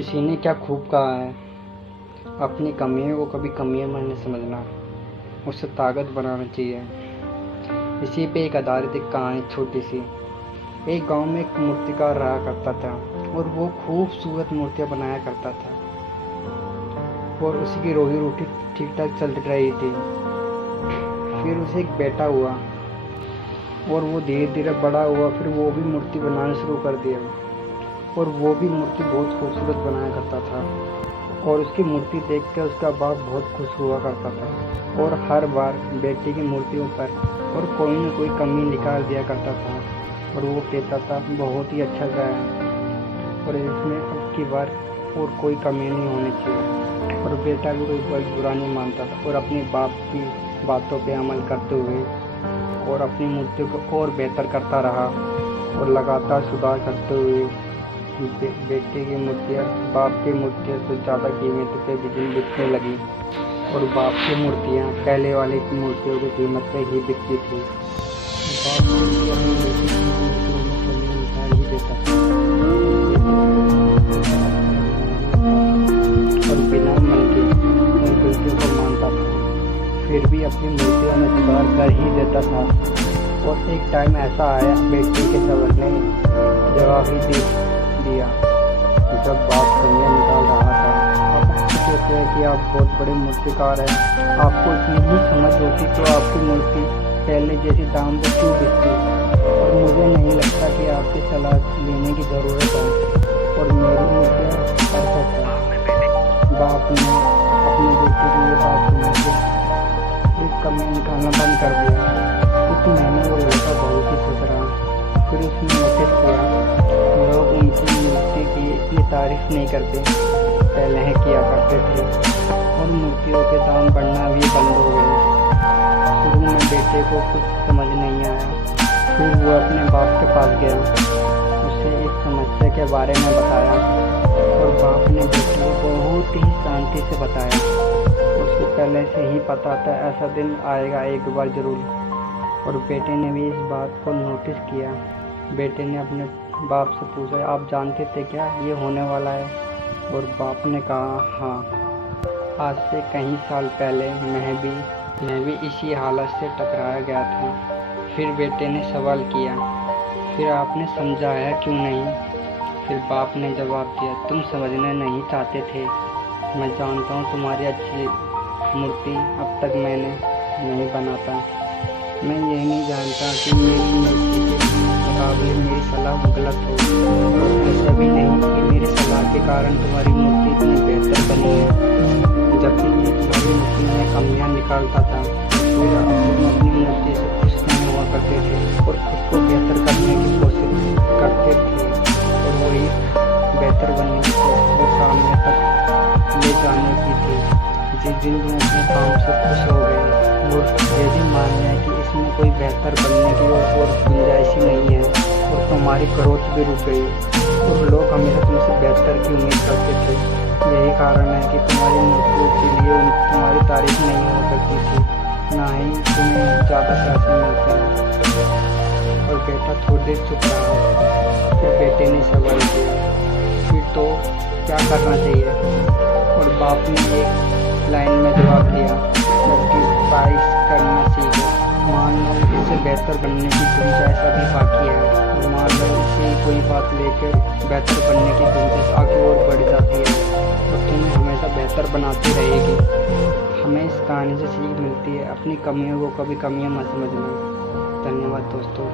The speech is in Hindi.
किसी ने क्या खूब कहा है, अपनी कमियों को कभी कमियां मत समझना, उसे ताकत बनाना चाहिए। इसी पे एक आधारित एक कहानी छोटी सी। एक गांव में एक मूर्तिकार रहा करता था और वो खूबसूरत मूर्तियां बनाया करता था और उसी की रोजी रोटी ठीक ठाक चल रही थी। फिर उसे एक बेटा हुआ और वो धीरे धीरे बड़ा हुआ। फिर वो भी मूर्ति बनाना शुरू कर दिया और वो भी मूर्ति बहुत खूबसूरत बनाया करता था और उसकी मूर्ति देख कर उसका बाप बहुत खुश हुआ करता था और हर बार बेटे की मूर्तियों पर और कोई न कोई कमी निकाल दिया करता था और वो कहता था बहुत ही अच्छा गया है और इसमें अब की बार और कोई कमी नहीं होनी चाहिए। और बेटा भी कोई बुरा नहीं मानता था और अपने बाप की बातों पे अमल करते हुए और अपनी मूर्तियों को और बेहतर करता रहा और लगातार सुधार करते हुए बेटे की मूर्तियाँ बाप की मूर्तियों से ज़्यादा कीमत पे बिकने लगी और बाप की मूर्तियाँ पहले वाले की मूर्तियों की कीमत पे ही बिकती थी। बाप मूर्तियाँ ही देता और बिना मन के उन गलतियों को मानता था, फिर भी अपनी मूर्तियों में सुधार कर ही देता था। और एक टाइम ऐसा आया बेटे के सवाल ने जवाब ही दिया जब बाप कमियां निकाल रहा था। आप कहते हैं कि आप बहुत बड़े मूर्तिकार हैं, आपको इतनी ही समझ होती तो आपकी मूर्ति पहले जैसी दाम पर क्यों बिकती। और मुझे नहीं लगता कि आपकी सलाह लेने की ज़रूरत है और मेरी मूर्तियाँ परफेक्ट है। बाप ने अपने बेटे की ये बात सुन के एक कमी निकालना बंद कर दिया। उस महीने वो लड़का बहुत ही खुश रहा। फिर उसने नोटिस किया लोग उनकी मूर्ति की इतनी तारीफ नहीं करते, पहले किया करते थे और मूर्तियों के दाम बढ़ना भी बंद हो गए। शुरू में बेटे को कुछ समझ नहीं आया, फिर वो अपने बाप के पास गया, उसे इस समस्या के बारे में बताया और बाप ने बेटे को बहुत ही शांति से बताया। उसको पहले से ही पता था ऐसा दिन आएगा एक बार ज़रूर और बेटे ने भी इस बात को नोटिस किया। बेटे ने अपने बाप से पूछा आप जानते थे क्या ये होने वाला है। और बाप ने कहा हाँ, आज से कई साल पहले मैं भी इसी हालत से टकराया गया था। फिर बेटे ने सवाल किया फिर आपने समझाया क्यों नहीं। फिर बाप ने जवाब दिया तुम समझना नहीं चाहते थे। मैं जानता हूँ तुम्हारी अच्छी मूर्ति अब तक मैंने नहीं बनाता। मैं ये नहीं जानता कि मेरी मूर्ति के मुकाबले मेरी सलाह गलत हो। ऐसा भी नहीं कि मेरी सलाह के कारण तुम्हारी मूर्ति इतनी बेहतर बनी है। जब भी मैं तुम्हारी मूर्ति में कमियां निकालता था फिर तुम अपनी मूर्ति से खुश नहीं हुआ करते थे और खुद को बेहतर करने की कोशिश करते थे और वही बेहतर बनने की कोशिश को सामने तक ले जाने की थी। जिस दिन तुम अपने काम से खुश हो गए और ये भी मान लिया कि इसमें कोई बेहतर बनने की और गुंजाइश ही नहीं है और तुम्हारी ग्रोथ भी रुक गई और लोग हमेशा तुमसे बेहतर की उम्मीद करते थे। यही कारण है कि तुम्हारी मूर्तियों के लिए तुम्हारी तारीफ नहीं हो सकती थी, ना ही तुम्हें ज़्यादा पैसे मिलते हैं। और बेटा थोड़ी देर चुप रहा। फिर बेटे ने सवाल किया फिर तो क्या करना चाहिए। और बाप ने एक लाइन में जवाब दिया जबकि बारिश करना सीखो। मान लो इससे बेहतर बनने की गुंजाइश अभी बाकी है और मान लो इसे कोई बात लेकर बेहतर बनने की गुंजाइश आगे और बढ़ जाती है और तुम्हें हमेशा बेहतर बनाती रहेगी। हमें इस कहानी से सीख मिलती है अपनी कमियों को कभी कमियां मत समझना। धन्यवाद दोस्तों।